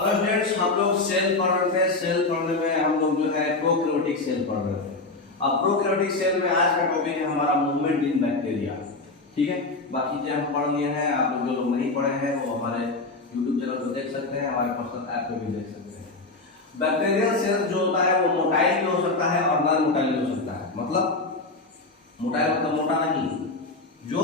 Hello students, हम लोग cell पढ़ रहे थे। सेल पढ़ने में हम लोग जो है प्रोकैरियोटिक सेल पढ़ रहे थे। अब प्रोकैरियोटिक सेल में आज का टॉपिक है हमारा मूवमेंट इन बैक्टीरिया। ठीक है, बाकी जो हम पढ़ लिए हैं, आप लोग जो लोग नहीं पढ़े हैं वो हमारे यूट्यूब चैनल पर देख सकते हैं, हमारे पर्सनल ऐप पे भी देख सकते हैं। बैक्टीरियल सेल जो होता है वो मोटाइल भी हो सकता है और नॉन मोटाइल भी हो सकता है। मतलब मोटाइल मतलब मोटा नहीं, जो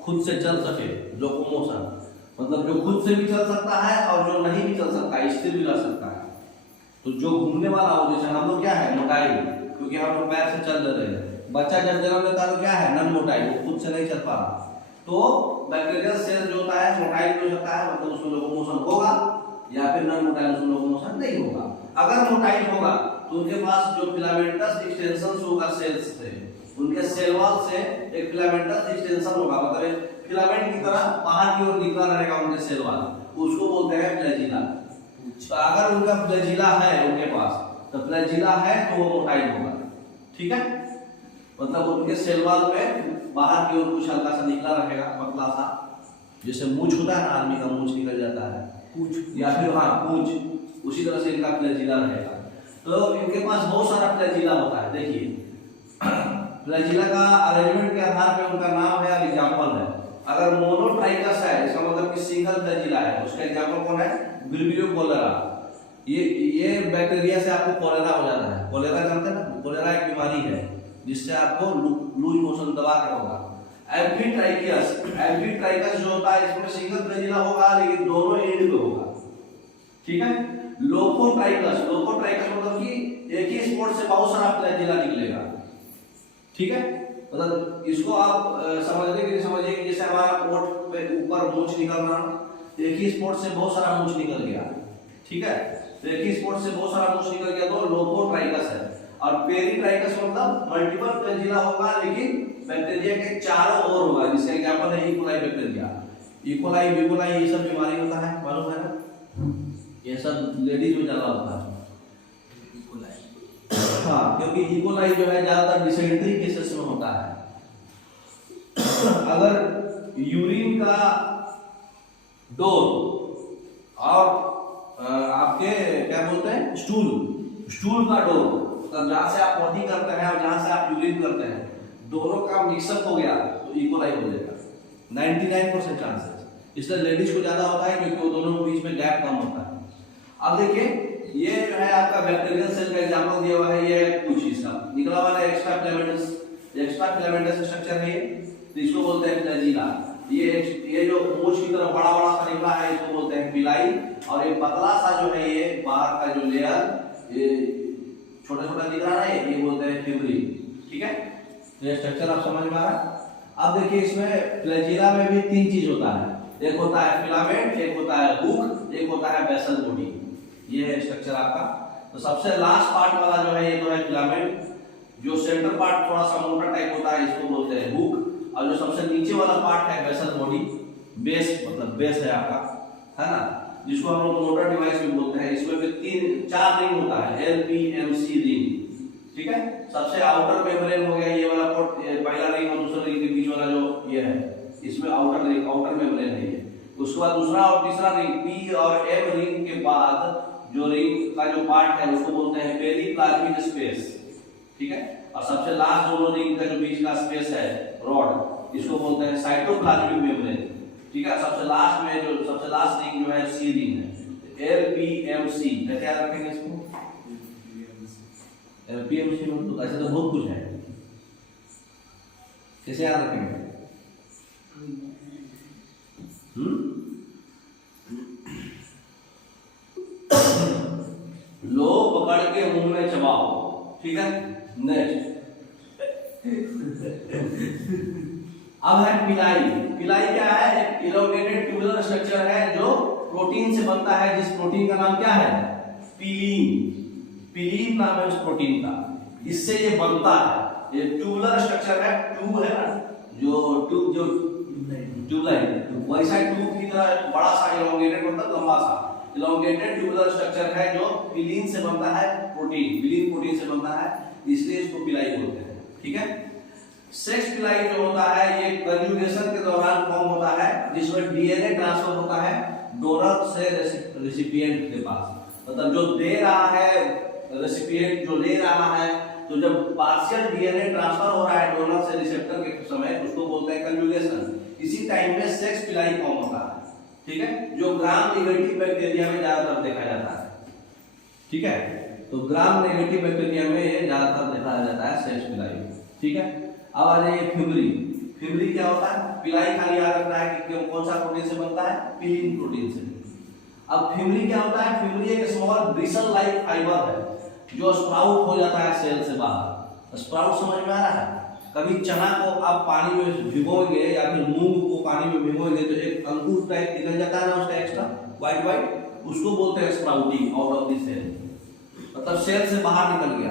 खुद से चल सके, लोकोमोशन, मतलब जो खुद से भी चल सकता है और जो नहीं भी चल सकता है, स्थिर भी रह सकता है। तो जो घूमने वाला हो, जैसे हम लोग क्या है मोटाइल, क्योंकि हम लोग पैर से चल रहे हैं। बच्चा जब जन्म लेता है तो क्या है नॉन मोटाइल, वो खुद से नहीं चल पा रहा। तो बैक्टीरियल सेल जो होता है मोटाइल भी हो सकता है, मतलब उसमें लोकोमोशन होगा, या फिर नॉन मोटाइल उसमें लोकोमोशन नहीं होगा। अगर मोटाइल होगा तो उनके पास जो फिलामेंटस एक्सटेंशन होगा सेल्स से, उनके सेल वॉल से एक फिलामेंटस एक्सटेंशन होगा, मतलब फिलामेंट की तरह बाहर की ओर निकला रहेगा उनके सेल वाल, उसको बोलते हैं फ्लैजिला। तो अगर उनका फ्लैजिला है उनके पास, तो फ्लैजिला है तो वो मोटाइल होगा। ठीक है, मतलब उनके सेल वाल में बाहर की ओर कुछ हल्का सा निकला रहेगा, पतला सा, जैसे मूंछ होता है ना, आदमी का मूंछ निकल जाता है, पूंछ या फिर हाँ पूंछ, उसी तरह से इनका फ्लैजिला रहेगा। तो इनके पास बहुत सारा फ्लैजिला होता है। देखिए फ्लैजिला का अरेंजमेंट के आधार पर उनका नाम है और एग्जाम्पल है। अगर मोनोट्राइकस है, इसका मतलब कि सिंगल फ्लैजिला है, उसका एग्जांपल कौन है? Vibrio cholera. ये बैक्टीरिया से आपको कोलेरा हो जाता है। कोलेरा जानते हैं ना, कोलेरा एक बीमारी है जिससे आपको लूज मोशन दबा के होगा। एम्फीट्राइकस जो होता है इसमें सिंगल फ्लैजिला होगा लेकिन दोनों एंड पे होगा। ठीक है, लोकोट्राइकस मतलब कि एक ही स्पॉट से बहुत सारा फ्लैजिला निकलेगा। ठीक है, मतलब इसको आप समझिए कि जैसे हमारा ओठ पे ऊपर मूंछ निकलना, एक ही स्पॉट से बहुत सारा मूंछ निकल गया। ठीक है, तो एक ही स्पॉट से बहुत सारा मूंछ निकल गया तो लोकोट्राइकस है। और पेरिट्राइकस मतलब मल्टीपल फ्लैजिला होगा लेकिन बैक्टीरिया के चारों ओर होगा, जिसका एग्जांपल है इकोलाई बैक्टीरिया। इकोलाई विकोलाई ये सब बीमारी होता है, मालूम है ना, ये सब लेडीज में ज्यादा होता है। हाँ, क्योंकि इकोलाई जो है ज्यादातर डिसेंट्री केसेस में होता है। अगर यूरिन का डोर और आपके क्या बोलते हैं स्टूल का डोर, मतलब जहां से आप पॉटी करते हैं और जहां से आप यूरिन करते हैं, दोनों का मिक्सअप हो गया तो इकोलाई हो जाएगा। 99% चांसेस, इसलिए लेडीज को ज्यादा होता है क्योंकि वो दोनों के बीच में गैप कम होता है। अब देखिए ये जो है आपका बैक्टीरियल सेल का एग्जांपल दिया हुआ है, ये कुछ इसका निकला हुआ है एक्स्ट्रा फिलामेंटस स्ट्रक्चर है, तो इसको बोलते हैं फ्लैजिला। ये जो मूंछ की तरह बड़ा बड़ा सा निकला है इसको बोलते हैं पिलाई, और ये पतला सा जो है ये बाहर का जो लेयर ये छोटा छोटा दिख रहा है ये बोलते हैं फिब्रिल। ठीक है, तो ये स्ट्रक्चर आप समझ में आ रहा है। अब देखिए इसमें फ्लैजिला में भी तीन चीज होता है, एक होता है फिलामेंट, एक होता है हुक, एक होता है बेसल बॉडी। ये है स्ट्रक्चर आपका। तो सबसे लास्ट पार्ट वाला जो है ये तो है फिलामेंट, जो सेंटर पार्ट थोड़ा सा मोटा टाइप होता है इसको बोलते हैं हुक, और जो सबसे नीचे वाला पार्ट है बेसल बॉडी, बेस मतलब बेस है आपका, है ना, जिसको हम लोग मोटर डिवाइस भी बोलते हैं। इसमें भी चार रिंग होता है, LPMC रिंग। ठीक है, सबसे आउटर मेम्ब्रेन हो गया ये वाला पहला रिंग, और दूसरा रिंग के बीच वाला जो ये है इसमें आउटर मेम्ब्रेन है ये। उसके बाद दूसरा और तीसरा रिंग P और M रिंग के बाद जो रिंग का जो पार्ट है उसको बोलते हैं पेरिप्लाज्मिक स्पेस। ठीक है, और सबसे लास्ट दोनों रिंग का जो बीच का स्पेस है रॉड, इसको बोलते हैं साइटोप्लाज्मिक मेम्ब्रेन। ठीक है, सबसे लास्ट में जो सबसे लास्ट रिंग जो है C रिंग है, LPMC। कैसे याद रखेंगे इसको? LPMC में तो ऐसे तो बहुत कुछ है, कैसे याद रखेंगे? लो पकड़ के मुंह में चबाओ। ठीक है, नेक्स्ट अब है पिलाई। पिलाई क्या है? एक इलोंगेटेड ट्यूबुलर स्ट्रक्चर है जो प्रोटीन से बनता है, जिस प्रोटीन का नाम क्या है? पिलीन नाम है उस प्रोटीन का, इससे ये बनता है। ये ट्यूबुलर स्ट्रक्चर है, ट्यूब है ना, जो ट्यूबलाइन वैसा ट्यूब की तरह बड़ा सा इलोंगेटेड मतलब लंबा सा इलोंगेटेड ट्यूबुलर स्ट्रक्चर है जो पिलीन से बनता है, पिलीन प्रोटीन से बनता है, इसलिए इसको पिलाई बोलते हैं। ठीक है, सेक्स पिलाई जो होता है ये कंजुगेशन के दौरान फॉर्म होता है, जिसमें DNA ट्रांसफर होता है डोनर से रेसिपिएंट के पास, मतलब जो दे रहा है रेसिपिएंट जो ले रहा है, तो जब पार्शियल डीएनए ट्रांसफर हो रहा है डोनर से रिसेप्टर के समय, उसको बोलते हैं कंजुगेशन। इसी टाइम में सेक्स पिलाई फॉर्म होता है, ठीक है, जो ग्राम नेगेटिव बैक्टीरिया में ज्यादातर देखा जाता है, ठीक है। तो ग्राम नेगेटिव बैक्टीरिया में ये ज्यादातर देखा जाता है सेक्स पिलाई, ठीक है। अब आ जाइए फिमरी। फिमरी क्या होता है? पिलाई खाली याद रखना है कि कौन सा प्रोटीन से बनता है, पिलिन प्रोटीन से। अब फिमरी क्या होता है? फिमरी एक स्मॉल ब्रिसल लाइक फाइबर है जो स्प्राउट हो जाता है सेल से बाहर। स्प्राउट समझ में आ रहा है? कभी चना को आप पानी में भिगोगे या फिर मूंग को पानी में भिगोगे तो एक अंकुर टाइप निकल जाता है ना उसका एक्स्ट्रा व्हाइट व्हाइट, उसको बोलते हैं sprouting out of the cell, मतलब सेल से बाहर निकल गया।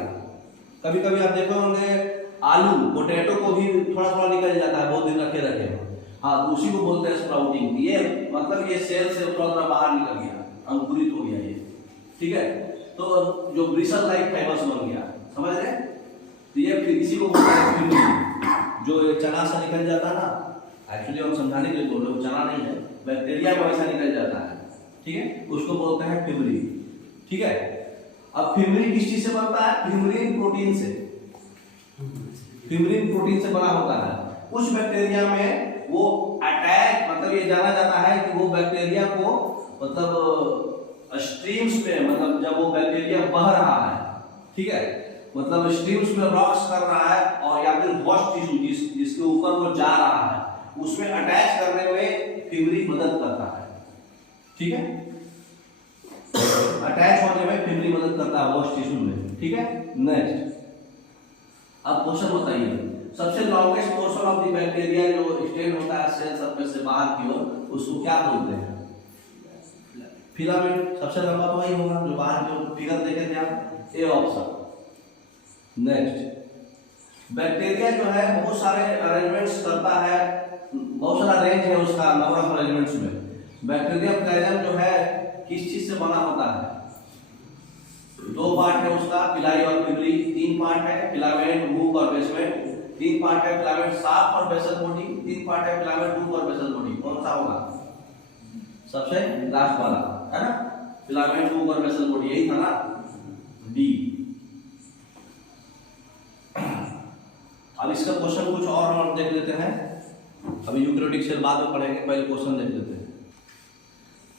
कभी कभी आप देखो होंगे आलू पोटैटो को भी थोड़ा थोड़ा निकल जाता है बहुत दिन रखे रखे, हाँ, उसी को बोलते हैं स्प्राउटिंग। ये मतलब ये सेल से थोड़ा थोड़ा बाहर निकल गया, अंकुरित हो गया ये, ठीक है। तो जो ब्रिसल लाइक फाइबर्स बन गया, समझ रहे? तो ये फिर इसी को बोलते हैं फिमरी। जो ये चना से निकल जाता है ना, एक्चुअली हम समझाने के लिए बोल रहे, चना नहीं है, बैक्टीरिया में वैसा निकल जाता है, ठीक है, उसको बोलते हैं फिमरी, ठीक है। अब फिमरी किस चीज से बनता है? फिमरीन प्रोटीन से। फिमरीन प्रोटीन से बना होता है। कुछ बैक्टीरिया में वो अटैक, मतलब ये जाना जाता है कि वो बैक्टीरिया को मतलब स्ट्रीम्स में, मतलब जब वो बैक्टीरिया बह रहा है, ठीक है, मतलब स्ट्रीम्स में रॉक्स कर रहा है और या फिर वॉश टिश्यू जिसके ऊपर वो जा रहा है, उसमें अटैच करने में फिमरी मदद करता है, ठीक है, अटैच होने में फिमरी मदद करता है वॉश टिश्यू में, ठीक है। नेक्स्ट, अब क्वेश्चन बताइए, सबसे longest portion of the bacteria जो एक्सटेंड होता है सेल सरफेस से बाहर की ओर, उसको क्या बोलते हैं? फिलामेंट। सबसे लंबा तो वही होगा जो बाहर जो फिगर देखे थे आप, ए ऑप्शन। नेक्स्ट, बैक्टीरिया जो है बहुत सारे अरेंजमेंट्स करता है, बहुत सारा रेंज है उसका नंबर ऑफ अरेंजमेंट्स में। बैक्टीरिया प्लाज्म जो है किस चीज से बना होता है? दो पार्ट है उसका, पिलाई और फिमरी। तीन पार्ट है, फिलामेंट, मूक और बेसमेंट। तीन पार्ट है, फिलामेंट साफ और बेसल बॉडी। तीन पार्ट है, फिलामेंट मूक और बेसल बॉडी। कौन सा होगा? सबसे लास्ट वाला है ना, फिलामेंट मूक और बेसल बॉडी, यही था ना, डी। अब इसका क्वेश्चन कुछ और हम देख लेते हैं, अभी यूकैरियोटिक सेल बाद में पढ़ेंगे, पहले क्वेश्चन देख लेते हैं।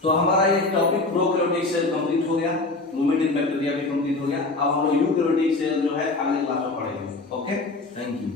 तो हमारा ये टॉपिक प्रोकैरियोटिक सेल कंप्लीट हो गया, मूवमेंट इन बैक्टीरिया भी कंप्लीट हो गया। अब हम लोग यूकैरियोटिक सेल जो है अगले क्लास में पढ़ेंगे। Okay, thank you.